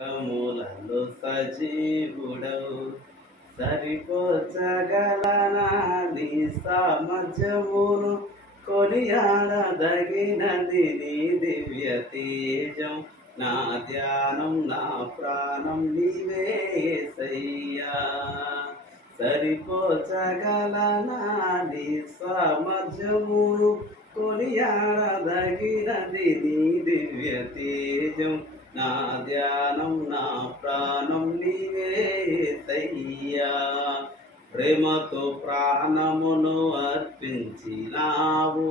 మూలలో సజీవుడవు సరిపోచగలనా నీ సామర్థ్యమును కొనియాడదగినది నీ దివ్య తేజం నా ధ్యానం నా ప్రాణం నీవే యేసయ్యా సరిపోచగలనా నీ సామర్థ్యమును కొనియాడదగినది నీ దివ్య తేజం నా ధ్యానం నా ప్రాణం నీవే యేసయ్యా ప్రేమతో ప్రాణమును అర్పించినావు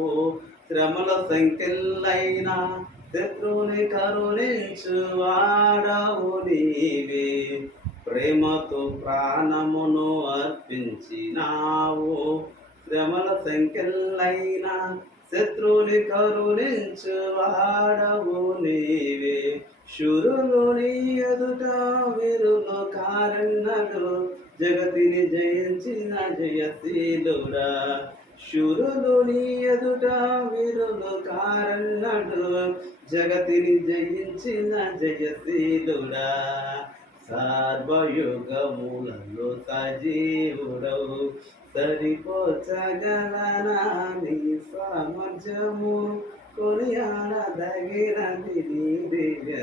శ్రమల సంఖ్యలైనా శత్రువుని కరుణించువాడవు నీవే ప్రేమతో ప్రాణమును అర్పించినావు శ్రమల సంఖ్యలైనా శత్రువుని కరుణించువాడవు నీవే శూరులు నీ ఎదుట వీరులు కారణడు జగతిని జయించిన జయశీలుడా శూరులు నీ ఎదుట వీరులు కారణడు జగతిని జయించిన జయశీలుడా సర్వయుగములలో సజీవుడవు సరిపోచగలనా నీ సామర్థ్యము కొనియాడదగినది నీ దివ్య